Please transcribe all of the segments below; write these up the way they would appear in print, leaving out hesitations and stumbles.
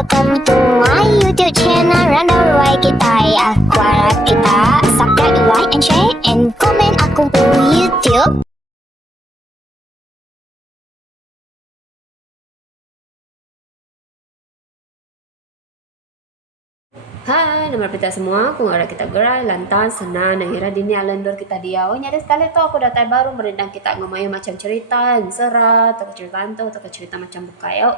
welcome to my YouTube channel Random Way Kita ya. Aku harap kita subscribe, like, and share, and komen aku di YouTube. Hai, nama kita semua. Aku ngara kita gerai lantan senang nangira dini alendor kita diau. Nyari sekali tu aku datang baru merendang kita ngomongin macam cerita, serat, atau cerita hantu, atau cerita macam bukayo.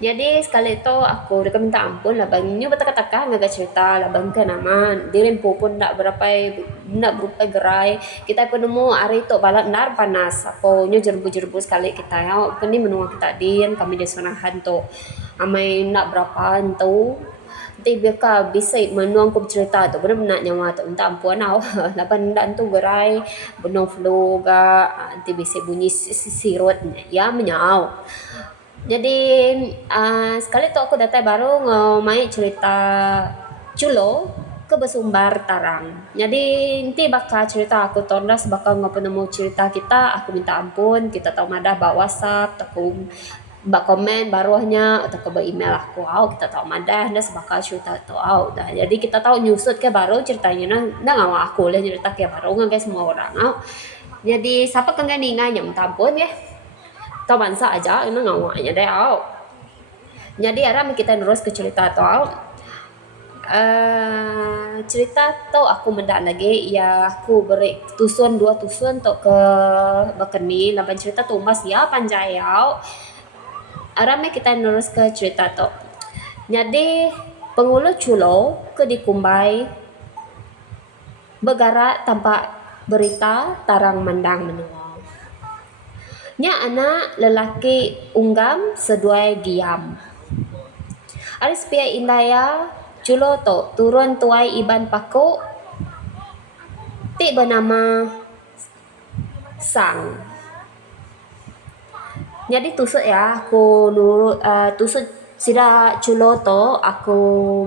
Jadi sekali tu aku udah minta ampun lah bangnya betul-betul ngaga cerita lah bangka nama dirimpu pun nak berupa gerai. Kita pun nemu hari tu balap nar panas. Aku nyu jerbu-jerbu sekali kita ya. Kini menua kita dian kami di sonahan tu. Amai nak berapa hantu. Tiba ka bisai menuang ko cerita tu benar nyawa tu minta ampun au lapan ndak tu gerai benong flu ga anti bisai bunyi sirut ya menyau. Jadi sekali tu aku datang baru ngomai cerita culo ke bersumbar tarang. Jadi nanti bakal cerita aku tondas bakal penemu cerita kita aku minta ampun kita tahu madah bawa WhatsApp aku bak komen baruhnya atau ke email aku kita tahu madah dah sebakal cerita tu dah jadi kita tahu nyusut ke baru ceritanya nah ngawa aku lah cerita ke baru guys semua orang jadi siapa kenggan ingat yang tampun ya tahu bangsa aja ini ngawanya deh jadi arah kita terus ke cerita tu cerita tu aku mendak lagi ya aku beri dua tusun tu ke bakeni lapan cerita tu mas ya panjayau arame kita terus ke cerita tu. Jadi pengulu culo ke dikumbai bergerak tanpa berita tarang mandang menua. Nya anak lelaki unggam seduai giam. Aris pia indaya culo tu turun tuai iban paku ti bernama Sang. Jadi tusuk ya aku nurut tusuk sida culo to aku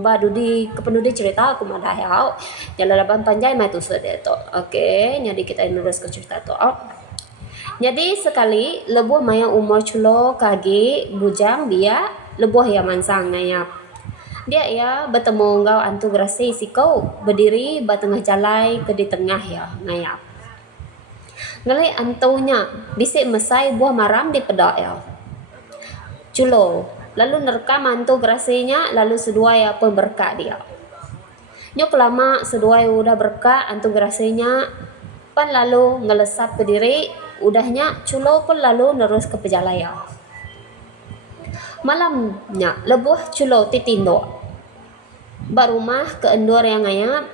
baru di kepenuh cerita aku madah ya jalan laban panjang mai tusuk dia to okey jadi kita nurus ke cerita to jadi sekali lebuh maya umur culo kagi bujang dia lebuh ya mansang ngayap dia ya bertemu ngau antu grasi sikau berdiri batengah jalai ke di tengah ya ngayap ngalai antunya bisik mesai buah maram di pedak ya culo lalu nerekam antu grasinya lalu sedua ya pun berkat dia nyok lama sedua udah berkat antu grasinya pan lalu ngelesap ke diri udahnya culo pun lalu nerus ke pejalaya malamnya lebuh culo titindo barumah ke endor yang ngayap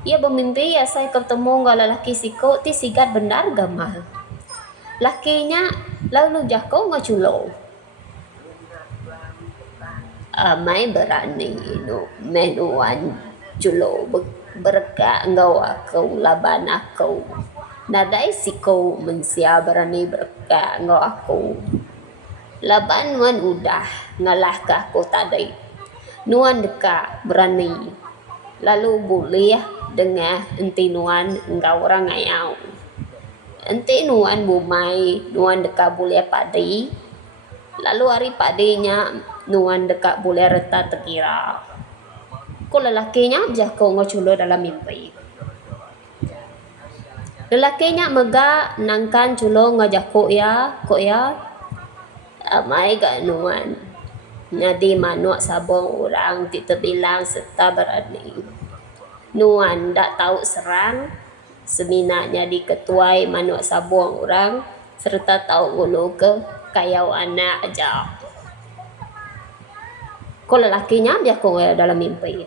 ia bermimpi ya saya ketemu ngala laki siko ti sigat benar gamal. Lakinya lalu jako ngaculo. Amai berani no menuan culo berka ngau aku laban aku. Nadai siko mensia berani berka ngau aku. Laban wan udah ngalah ke aku tadi. Nuan deka berani. Lalu boleh dengan enti nuan engkau orang ngayau. Enti nuan bumai, nuan dekat boleh padi. Lalu hari padinya nuan dekat boleh reta terkira. Ko lelakinya jatuh ngoculo dalam mimpi. Lelakinya mega nangkan culo ngajak ko ya. Amai gak nuan. Jadi manuk sabong orang tidak bilang serta berani. Nuan tak tahu serang. Seminatnya diketuai manuk sabong orang. Serta tahu gulu ke kayau anak aja. Ko lelakinya dia ko dalam mimpi.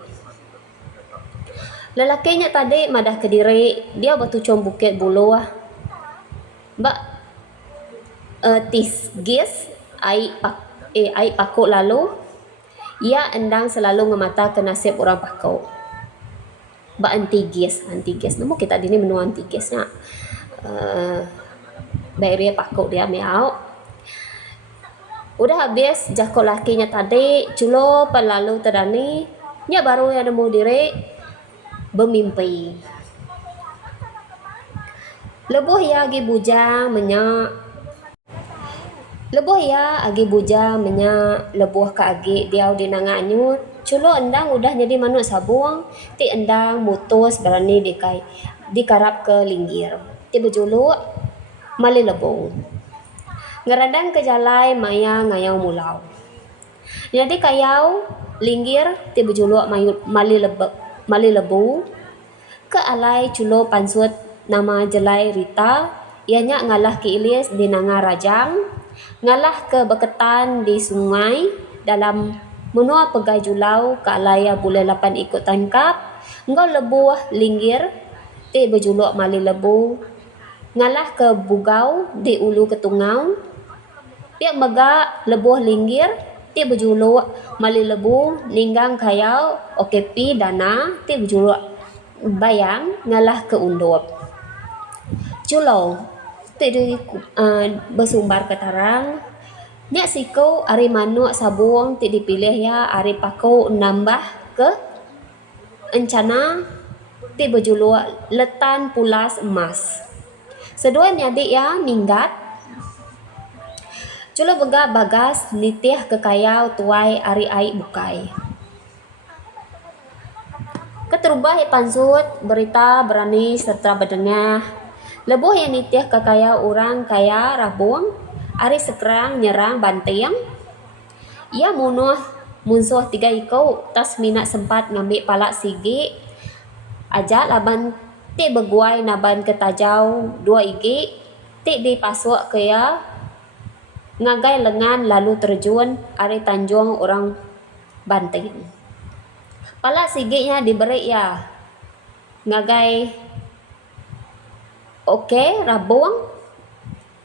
Lelakinya tadi madah ke diri. Dia bertucung bukit bulu Mbak tisgis air pakuk lalu ia endang selalu ngemata ke nasib orang pakuk ba antiges nemu kita dini menu antigesnya bayar pakuk dia meau udah habis jako lakinya tadi culo lalu terani nya baru yang nemu diri bermimpi lebuh ya gi bujang menyak Lebuh ya agi bujang menya lebuh ka agi diau di nanganyut. Culo endang udah jadi manuk sabung, ti endang mutus berani dikarap ke linggir. Ti bejulu mali lebung. Ngeradang ke jalai maya ngayau mulau. Jadi kayau linggir ti bejulu mali lebu ke alai culo pansut nama jelai Rita ianya ngalah ke Ilis di Nanga Rajang ngalah ke Beketan di sungai dalam menua pegai julau ke alaya boleh lapan ikut tangkap engkau lebuh linggir ti bejuluk mali lebu ngalah ke Bugau di ulu ketungau piak mega lebuh linggir ti bejuluk mali lebu ninggang kayau okepi dana ti bejuluk bayang ngalah ke undup culo ti bersumbar ke tarang nya siku ari manuk sabung ti dipilih ya ari paku nambah ke encana ti bejuluk letan pulas emas sedua nyadi ya minggat culo bega bagas nitih ke kayau tuai ari ai bukai keterubah pansut berita berani serta berdengah lebuh yang nitih ke kaya orang kaya rabung ari sekerang nyerang bantiang ia munuh munsuh 3 ikau tas minat sempat ngambil palak sigi ajak laban ti beguai naban ketajau 2 igi ti dipasuk ke ya ngagai lengan lalu terjun ari tanjung orang bantiang palak siginya diberi ya ngagai oke rabung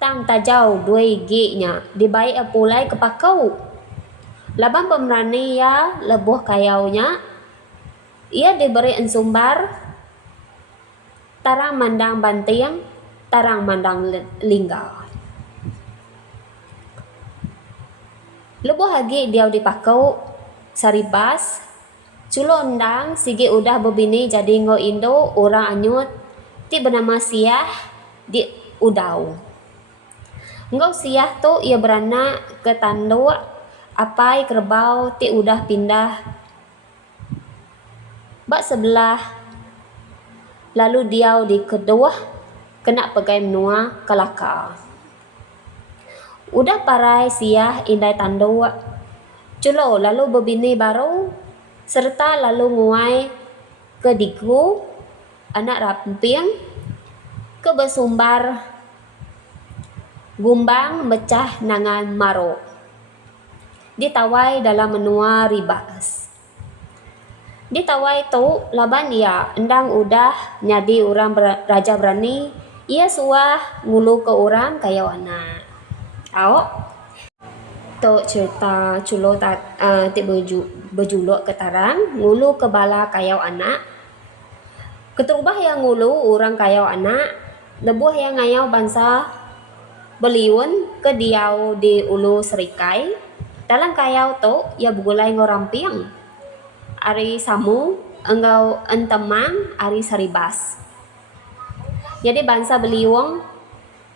tang tajau 2 igi-nya dibaik pulai ke pakau laban pemberani ya lebuh kayaunya ia diberi ensumbar tarang mandang bantiang tarang mandang lingga lebuh lagi dia dipakau saribas culo undang sigi udah bebini jadi ngo Indo orang anyut ti bernama Siah di Udau. Ngau Siah tu ia beranak ke tanduk apai kerbau ti udah pindah bak sebelah lalu dia di kedua kena pegai menua kelaka. Udah parai Siah indai tanduk culo lalu bebini baru serta lalu nguai ke digu anak ramping ke bersumbar gumbang mecah nangan maro ditawai dalam menua ribas ditawai tu laban ia endang udah nyadi orang raja berani ia suah ngulu ke orang kaya anak tu cerita culo ti bejuluk ke tarang ngulu ke bala kayau anak keterubah yang ngulu orang kayau anak lebuh yang ngayau bangsa beliun ke diau di ulu serikai dalam kayau tu ia begulai ngorampiang ari samu enggau entemang ari saribas jadi bangsa beliung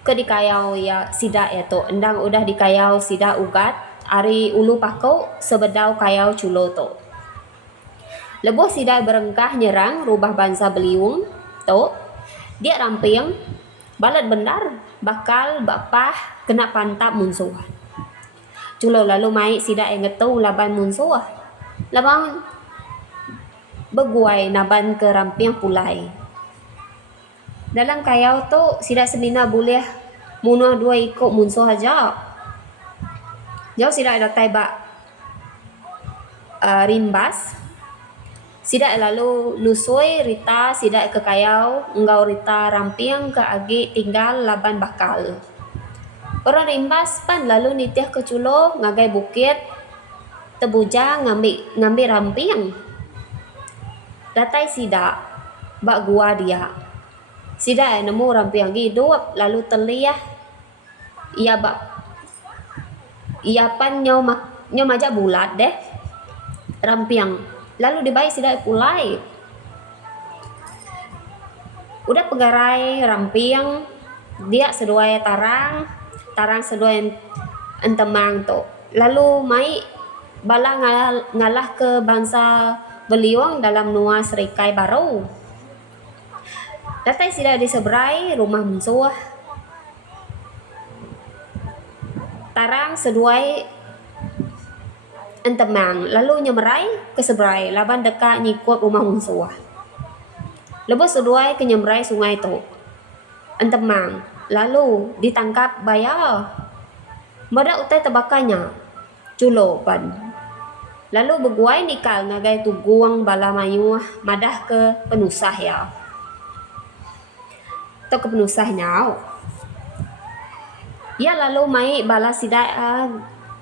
ke di kayau ya sida ya tu endang udah di kayau sida ugat ari ulu pakau sebedau kayau culo tu lebuh sida berengkah nyerang rubah bangsa beliung tu dia ramping balat benar bakal bapah kena pantap munsuh culo lalu mai sida yang ngetu laban munsuh laban beguai naban ke ramping pulai dalam kayau tu sida semina boleh munuh 2 ikut munsuh aja jauh sida datai bak rimbas sida lalu nusui Rita sida ke kayau enggau Rita ramping ke agi tinggal laban bakal orang rimbas pan lalu nitih ke culo ngagai bukit tebuja ngambil ramping datai sida bak gua dia sida nemu ramping hidup lalu terliah ia bak ia pan nyau majak bulat deh ramping lalu dibaik sida pulai udah pegarai ramping dia seduai tarang seduai entemang tu. Lalu mai bala ngalah ke bangsa Beliung dalam nua serikai baru. Datai sida di seberai rumah musuh. Tarang seduai entemang, lalu nyemerai ke seberai, laban dekat ngikut rumah musuh. Lepas seduai ke nyemerai sungai tu. Entemang, lalu ditangkap bayar. Mada utai tebakannya, culopan. Lalu berguai nikal ngagai tuguang bala mayuh madah ke penusah ya. To ke penusahnya. Ya lalu mai bala sida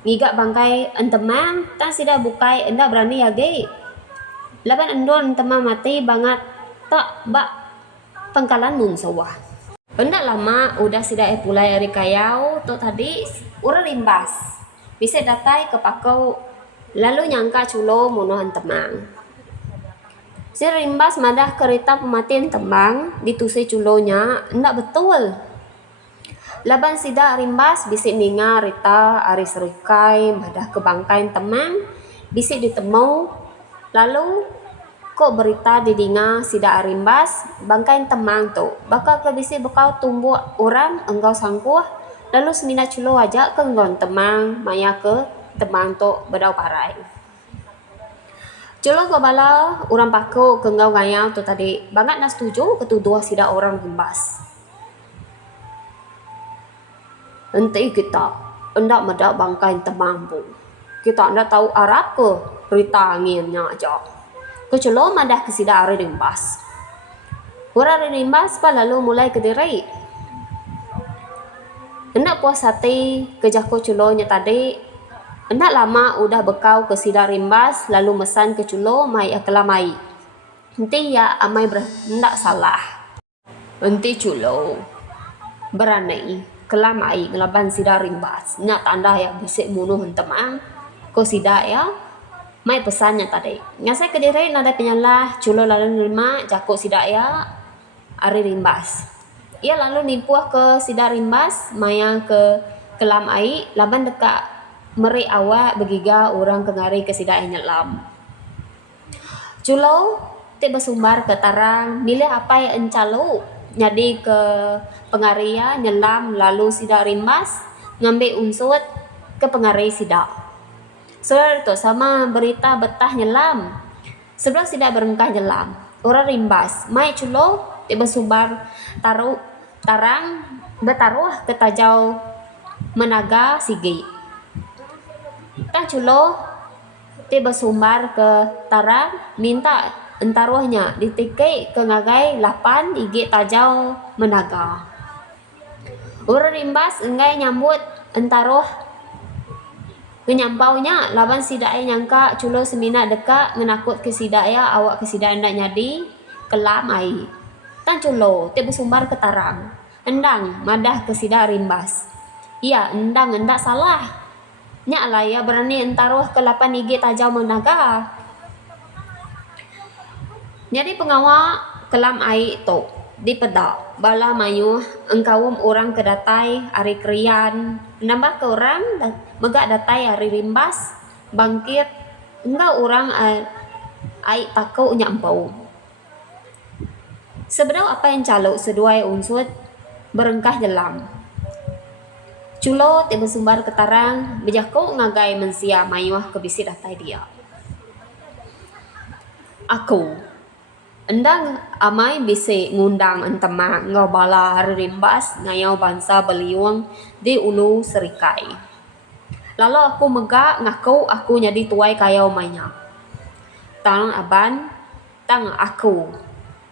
ngigak bangkai entemang, tan sida bukai enda berani age. Laban endon entemang mati banget tak bak pangkalan mun sawah. Enda lama udah sida pulai ari kayau tu tadi ura rimbas. Bisa datai ke pakau lalu nyangka culo munuhan temang. Si rimbas madah kereta pematian temang ditusi culonya ndak betul. Laban sida rimbas bisik ninga rita ari serikai madah ke bangkai temang bisik ditemu. Lalu kok berita didinga sida rimbas bangkai temang tu bakal ke bisik bekau tumbuh orang engkau sangkuh. Lalu semina culo ajak ke nggon temang maya ke temang tu bedau parai. Culo ke bala orang paku ke ngau ngayau tu tadi banget nak setuju ketudua sida orang rimbas. Nanti kita hendak medak bangkai temang pun. Kita hendak tahu Arab ke berita anginnya aja. Keculo madah ke sida ari rimbas. Orang rimbas pa lalu mulai ke diri. Hendak puas hati kejako culonya tadi. Hendak lama udah bekau ke sida rimbas lalu mesan ke culo mai akelamai. Nanti ya amai hendak salah. Nanti culo berani kelamai ngelaban sida rimbas. Nyak tanda ya bisik munuh temang. Ko sida ya mai pesannya tadi. Ngasai ke diri nada penyalah culo lalu nerima jako sida ya ari rimbas. Ia lalu nimpuah ke sida rimbas maya ke kelam ai laban dekat meri awak begiga orang kengari ke sida nyelam. Culo te bersumbar ke tarang milih apa yang encalo nyadi ke pengaria nyelam lalu sida rimbas ngambil unsur ke pengari sida. Soal tu sama berita betah nyelam. Sebelah sida berengkah nyelam. Orang rimbas mai culo te bersumbar taruh tarang bertaruh ke tajau menaga sigi. Tan culo te bersumbar ke tarang minta entaruhnya ditikai ke ngagai 8 igi tajau menaga. Orang rimbas engai nyambut entaruh nyampaunya laban sidai nyangka culo semina deka ngenakut ke sidaya awak ke sidai ndak nyadi kelam ai. Tan culo te bersumbar ke tarang. Endang madah ke sida rimbas. Iya endang endak salah. Nyak lah ya berani entaruh ke 8 igi tajau menaga. Jadi pengawal kelam ai tu di pedak bala mayuh engkawum orang kedatai ari krian nambah ke orang megak datai ari rimbas bangkit engkau orang ai pakau nyampau. Sebenarnya apa yang caluk seduai unsur berengkah jelam. Culo te bersumbar ke tarang bejako ngagai mensia mayuh ke bisi datai dia. Aku endang amai bisi ngundang entemang ngau bala hari rimbas ngayau bangsa Beliung di ulu serikai. Lalu aku megak ngaku aku nyadi tuai kayau mainnya. Tang aban, tang aku.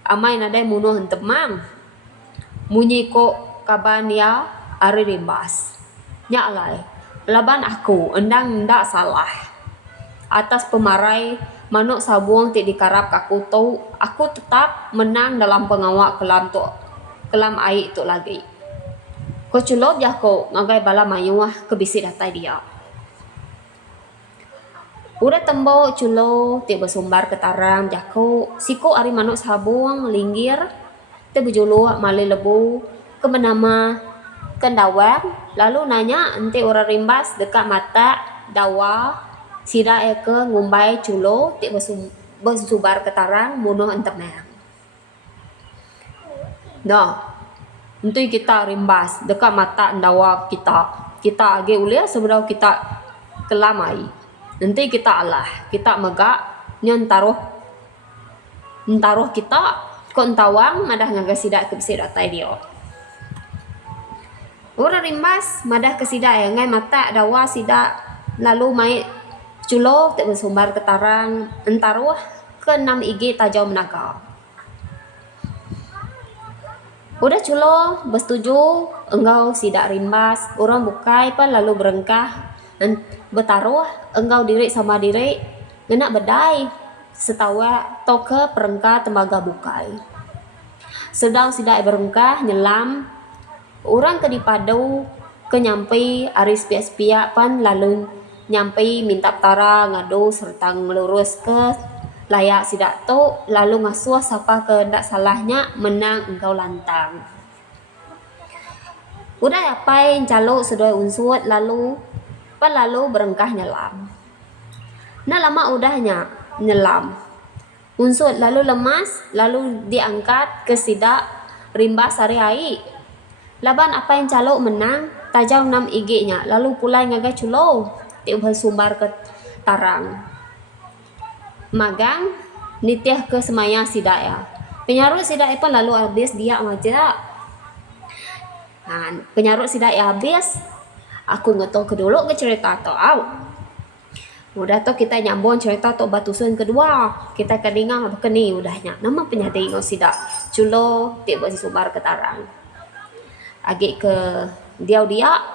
Amai nadai munuh entemang. Munyi ko kaban ya hari rimbas. Nyak lai, laban aku endang ndak salah. Atas pemarai manuk sabuang ti dikarap aku tahu aku tetap menang dalam pengawak kelam ai itu lagi. Ko culop jako ngagai bala mayuah ke bisi datai dia. Udah tembo culo ti bersumbar ke tarang jako siku ari manuk sabuang linggir ti bejulu mali lebu ke menama kendawang, lalu nanya nanti orang rimbas dekat mata dawa sida ke ngumbai culo ti bersubar ke tarang muno entemang. Nah, nanti kita rimbas dekat mata dawa kita age ulia sebelum kita kelamai. Nanti kita alah, kita megak nyon taruh kita ko entawang madah ngaga sida ke sida tai dia. Ora rimbas madah ke sida ya ngai mata dawa sida lalu mai culo te bersumbar ke tarang entaruh ke 6 igi tajau menaga. Udah culo bersetuju engkau sidak rimbas orang bukai pun lalu berengkah bertaruh engkau diri sama diri ngena bedai setawa toke perengkah tembaga bukai. Sedang sidak berengkah nyelam orang ke dipadu ke nyampai aris pia-pia pan lalu nyampai minta tara ngadu serta ngelurus ke layak sidak tu lalu ngasuh siapa ke ndak salahnya menang engkau lantang. Udah apa yang calo sedoi unsur lalu berengkah nyelam. Nah lama udahnya nyelam. Unsur lalu lemas lalu diangkat ke sidak rimbas hari laban apa yang calo menang tajau 6 igi-nya lalu pulai ngagai culo tiba sumbar ke tarang. Magang nitiah ke semaya sidaya. Penyarut sidaya pun lalu habis dia aja. Penyarut sidaya habis. Aku ngetol ke dulu ke cerita tu udah tu kita nyambung cerita tu batusan kedua. Kita kedingang keni udahnya. Nama penyadai ngau sidak. Culo tiba sumbar ke tarang. Agak ke dia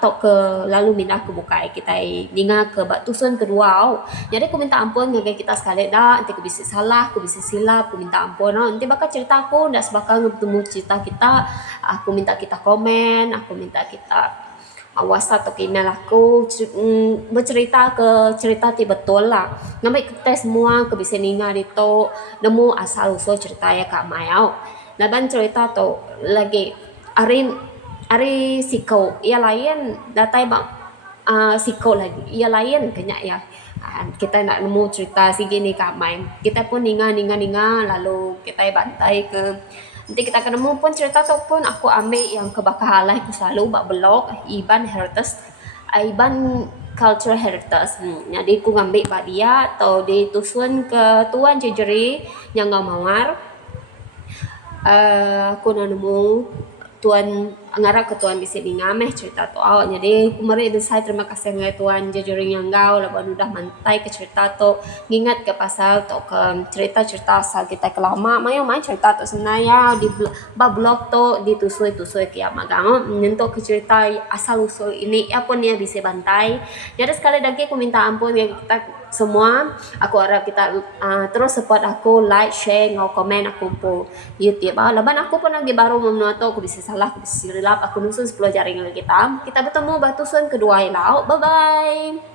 tok ke lalu minah ke bukai kita ninga ke batusan kedua. Jadi aku minta ampun ngagai kita sekali dah nanti aku bisa salah, aku bisa silap, aku minta ampun. Nanti bakal cerita aku ndak sebakal bertemu cerita kita. Aku minta kita komen, aku minta kita WhatsApp atau email aku bercerita ke cerita ti betul lah. Ngambil kita semua ke bisa ninga dito nemu asal usul cerita ya Kak Mayau. Naban cerita tu lagi Ari sikau ia lain datai bang sikau lagi ia lain kenya ya kita nak nemu cerita si gini Kak Mai kita pun ninga lalu kita bantai ke nanti kita ketemu pun cerita tu pun aku ambil yang kebakahalai aku selalu bak blog Iban Cultural Heritage. Jadi aku ngambil bak dia atau ditusun ke Tuan Jejeri yang ngau mawar. Aku nak nemu Tuan ngarap ke Tuan bisa ngameh cerita tu awak. Jadi kemarin saya terima kasih dengan Tuan Jejering yang ngau laban udah mantai ke cerita tu ngingat ke pasal tu ke cerita asal kita kelama mayo main cerita tu sebenarnya di blog tu ditusui kiamat kamu menyentuh ke cerita asal usul ini apa nih bisa bantai. Jadi sekali lagi aku minta ampun ya kita semua. Aku harap kita terus support aku, like, share, ngau komen aku po YouTube. Laban aku pun lagi baru memenuhi aku bisa salah, aku bisa silap, aku nusun 10 jaringan kita bertemu batusan kedua ilau. Bye bye.